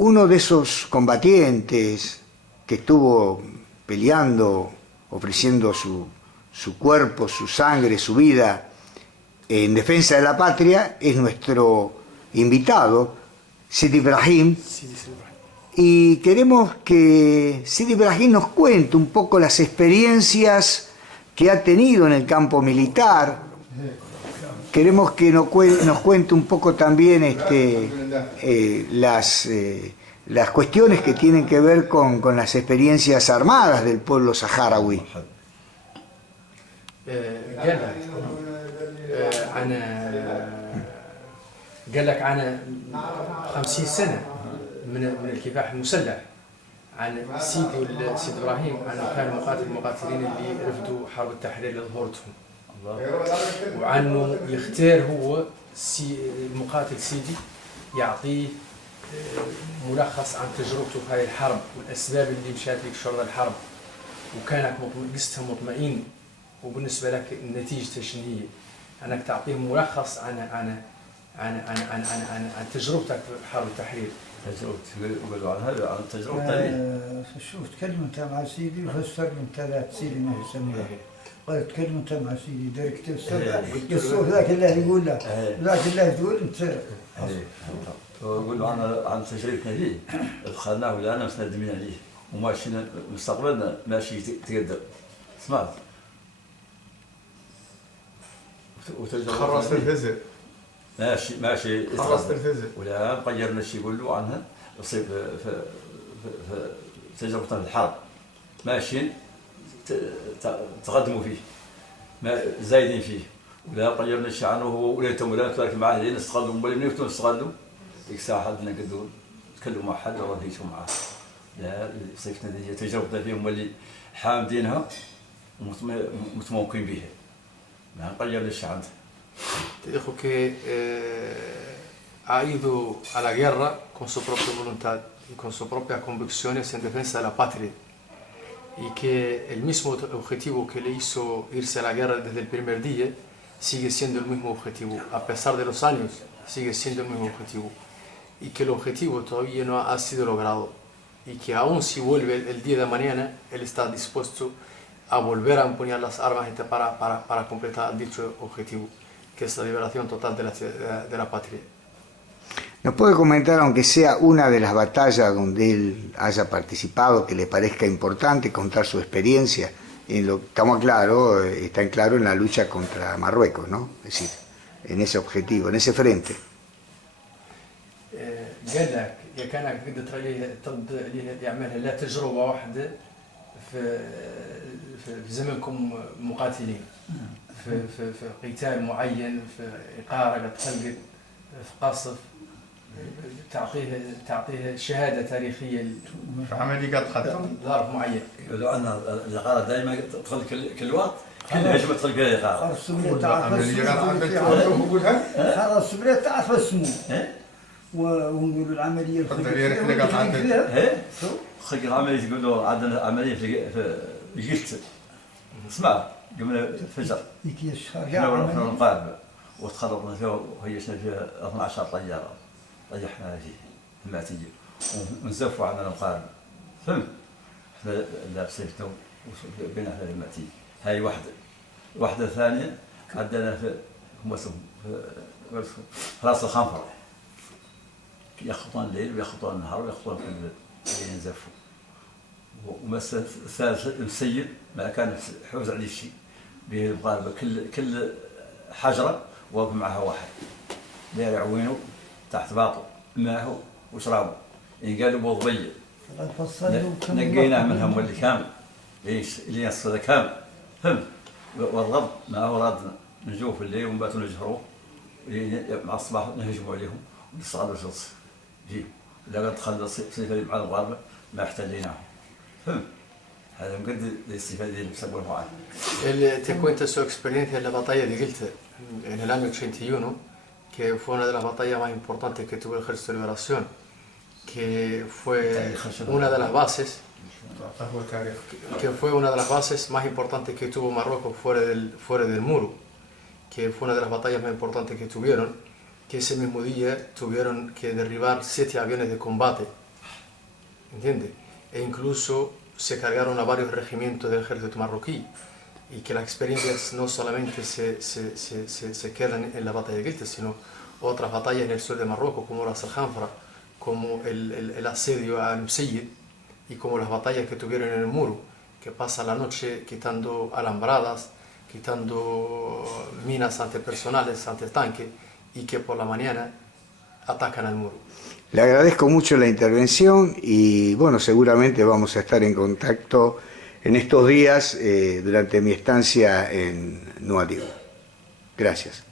uno de esos combatientes que estuvo peleando, ofreciendo su cuerpo, su sangre, su vida en defensa de la patria, es nuestro invitado, Sidi Ibrahim. Y queremos que Sidi Ibrahim nos cuente un poco las experiencias que ha tenido en el campo militar. Queremos que nos cuente un poco también las cuestiones que tienen que ver con las experiencias armadas del pueblo saharaui. قال لك عن 50 سنة من الكفاح المسلح عن سيد إبراهيم أنه كان مقاتل المقاتلين اللي رفضوا حرب التحرير لظهورتهم وعنه يختار هو المقاتل سيدي يعطيه ملخص عن تجربته في هذه الحرب والأسباب اللي مشات لك شر الحرب وكانك قصتها مطمئن وبالنسبة لك النتيجة شنو هي أنك تعطيه ملخص عن تجربتك في حرب التحرير. قولوا عن هذا عن تجربتي. شوف تكلم انت مع سيدي وفسر انت لا سيدي ما يسميها. قال تكلم انت مع سيدي دايركت الصوت ذاك الله يقول له ذاك الله تقول انت. قولوا عن تجربتنا فيه دخلناه ولا انا مسندمين عليه وماشيين مستقبلنا ماشي تقدم سمعت. خلصت الفيزياء ماشي خلصت الفيزياء ولا غيرنا شي يقول له عنها يصير في تجربتنا في الحرب ماشيين تقدموا فيه ما زايدين فيه ولا غيرنا شي عنه هو وليتهم ولا تراك معاه اللي نستغلوا ولا منين نستغلوا ديك الساعه حدنا قدوا تكلموا مع حد ولا هيتوا معاه لا صيفنا دي تجربتنا فيهم اللي حامدينها ومتموقين بها ما غيرنا شي عنده. Te dijo que ha ido a la guerra con su propia voluntad y con sus propias convicciones en defensa de la patria y que el mismo objetivo que le hizo irse a la guerra desde el primer día sigue siendo el mismo objetivo, a pesar de los años sigue siendo el mismo objetivo y que el objetivo todavía no ha sido logrado y que aún si vuelve el día de mañana él está dispuesto a volver a empuñar las armas para completar dicho objetivo, que es la liberación total de la patria. ¿Nos puede comentar, aunque sea una de las batallas donde él haya participado, que le parezca importante, contar su experiencia? Estamos claros, está en claro en la lucha contra Marruecos, ¿no? Es decir, en ese objetivo, en ese frente. قال لك يا كان قدرت عليه يعملها لا تجربة واحدة في زمنكم مقاتلين في قتال معين في إقارة تخلق في قصف تعطيه شهادة تاريخية في عمليات قتل ظرف معين. يقولوا أن الإقارة دائما تدخل كل وقت كل هجمة تدخل فيها الإقارة. خلاص السبلة تعرف اسمه ونقولوا العملية فيها خلق العملية تقولوا عندنا عملية في جلت اسمع قبل الفجر احنا نقارب وتخربنا فيها وهيشنا فيها 12 طيارة طيحنا فيه المعتية ونزفوا عندنا نقارب فهمت احنا لابسين بين احنا المعتية هاي واحدة ثانية عندنا في راس الخنفر يخطون الليل ويخطون النهار ويخطون في الليل ينزفوا ومس الثالث السيد ما كان حوز عليه شيء به المغاربه كل حجره واقف معها واحد داير عوينه تحت باطه ماهو وشرابه قالوا بوضبيه نقيناه منهم واللي كامل ليش اللي يصل كامل فهمت والرب ما هو رادنا نجوه في الليل ونباتوا نجهروه مع الصباح نهجموا عليهم ونستغلوا الجلس فيه لا قد دخلنا صيفه مع المغاربه ما احتليناهم فهمت هذا مقد الاستفاده اللي بيسببوها عنه. Te cuenta su experiencia en la batalla de Guilta en el año 81, que fue una de las batallas más importantes que tuvo el Ejército de Liberación, que fue una de las bases más importantes que tuvo Marruecos fuera del muro, que fue una de las batallas más importantes que tuvieron, que ese mismo día tuvieron que derribar 7 aviones de combate ¿entiende? E incluso se cargaron a varios regimientos del ejército marroquí, y que las experiencias no solamente se quedan en la batalla de Guelta, sino otras batallas en el sur de Marruecos, como la Saljanfra, como el asedio a Nusayid, y como las batallas que tuvieron en el muro, que pasan la noche quitando alambradas, quitando minas antipersonales, antitanque, y que por la mañana atacan al muro. Le agradezco mucho la intervención y bueno, seguramente vamos a estar en contacto en estos días durante mi estancia en Nouadhibou. Gracias.